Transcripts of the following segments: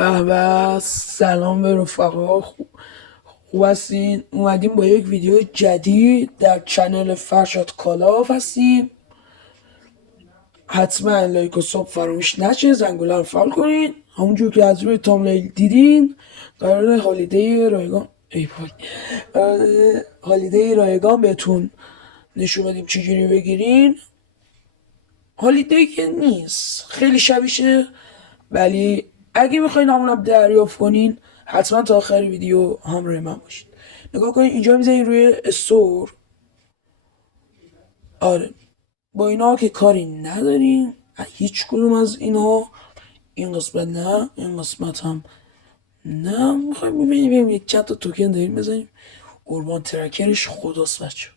به به، سلام به رفقا. خوب هستین؟ اومدیم با یک ویدیو جدید در چنل فرشاد کالاف هستیم. حتما لایک و ساب فراموش نشه، زنگوله رو فعال کنین. همونجور که از روی تاملیل دیدین قرار هالیدی رایگان هالیدی رایگان بهتون نشون بدیم چجوری بگیرین. هالیدی که نیست، خیلی شبیشه، ولی اگه میخواین همونم دریافت کنین حتما تا آخر ویدیو همراه من باشید. نگاه کنین اینجا میزنین روی استور. آره، با اینا که کاری نداریم، هیچ کدوم از اینا. این قسمت نه، این قسمت هم نه. میخوایم ببینیم یک چند تا توکن داریم بزنیم. اوربان ترکرش خداست بچه،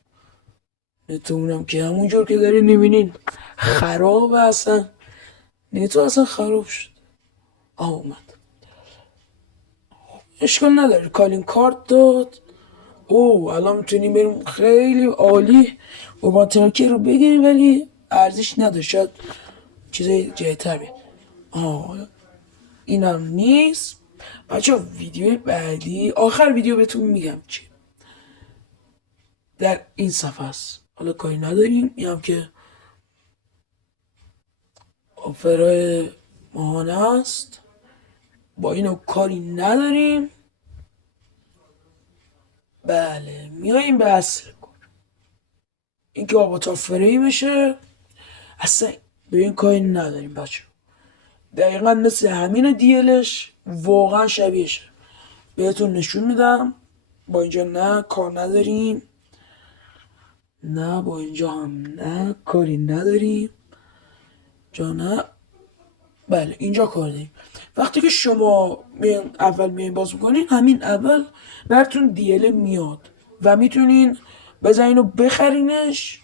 نتونم که همونجور که دارین میبینین خرابه. اصلا نتو اصلا خراب شد. اومد، اشکال نداره. کالین کارت داد. الان میتونیم بریم. خیلی عالی. اوربان ترکر رو بگیریم، ولی ارزش نداره، شاید چیزای جایتر بیاد. اینم نیست بچه. ویدیو بعدی، آخر ویدیو بهتون میگم چی در این صفحه است. حالا کاری نداریم. اینم که آفرای ماهانه است، با اینو کاری نداریم. بله، میاییم به اصل کار. این که آواتار فریمشه، اصلا به این کاری نداریم بچه. دقیقا مثل همین دیلش، واقعا شبیهشه. بهتون نشون میدم. با اینجا نه، کار نداریم. نه، با اینجا هم نه، کاری نداریم. جا نه. بله، اینجا کار داریم. وقتی که شما اول میایین باز میکنین، همین اول براتون دیل میاد و میتونین بزنین و بخرینش.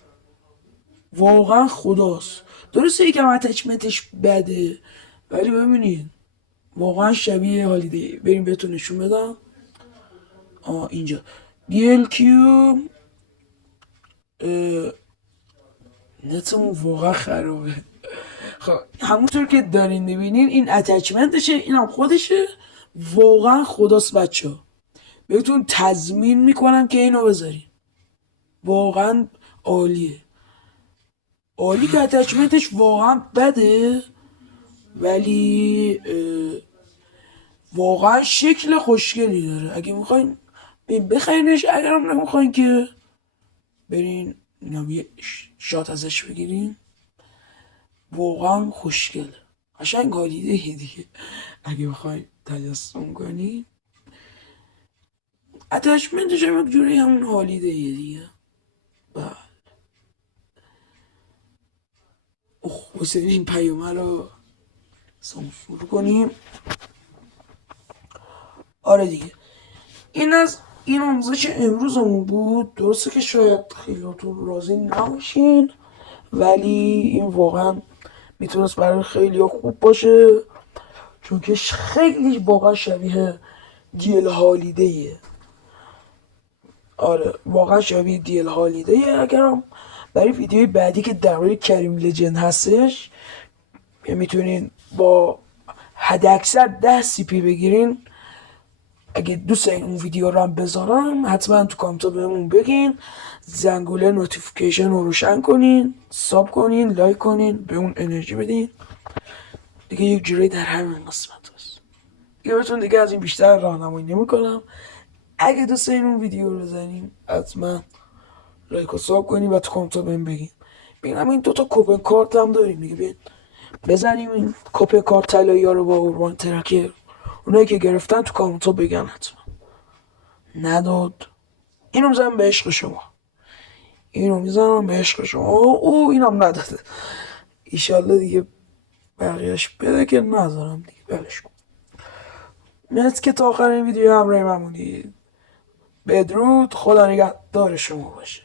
واقعا خداست. درسته یکم اتچمنتش بده، ولی ببینین واقعا شبیه هالیدی. بریم بهتون نشون بدم. اینجا دیل کیو نتمون واقعا خرابه. خب همونطور که دارین میبینین این اتچمنتشه، این هم خودشه. واقعا خداست بچه ها. بهتون تضمین میکنم که اینو بذارین. واقعا عالیه. عالی که اتچمنتش واقعا بده، ولی واقعا شکل خوشگلی داره. اگه میخواین بخرینش، اگر هم نمیخواین که برین اینا یه شات ازش بگیرین. واقعا خوشگله، قشنگ هالیده دیگه. اگه بخوای تجسم کنی، اتچمنتش هم یک جوری همون هالیده دیگه. بله. حسین این پیامه رو سانسور کنیم. آره دیگه، این از این آموزش امروزمون بود. درسته که شاید خیلیاتون راضی نباشین، ولی این واقعا میتونست برای خیلی خوب باشه، چون که خیلی واقعا شبیه دیل هالیدیه. آره، واقعا شبیه دیل هالیدیه. اگرم برای ویدیوی بعدی که درباره کریم لجند هستش میتونین با حد اکثر 10 سی پی بگیرین. اگه دوست دارین اون ویدیو رو هم بذارم، حتما تو کامنتا بهمون بگین. زنگوله نوتیفیکیشن رو روشن کنین، ساب کنین، لایک کنین، به اون انرژی بدین دیگه. یک جوری در همین قسمت هست دیگه. بهتون دیگه از این بیشتر راهنمایی نمیکنم. اگه دوست دارین اون ویدیو رو بزنین، حتما لایک و ساب کنین و تو کامنتا بهم بگین. ببینم این دوتا کوپن کارت هم داریم دیگه. بیاین بزنیم این کوپن کارت طلایی ها رو با اوربان ترکر. اونایی که گرفتن تو کامنتا بگن حتما. نداد، اینو میزنم به عشق شما. اینو میزنم به عشق شما. اینم نداده. ایشالله دیگه بقیهش بده که ندارم دیگه. بلش کن. مرسی که تا آخر این ویدیو همراه من بودید. بدرود. خدا نگهدار شما باشه.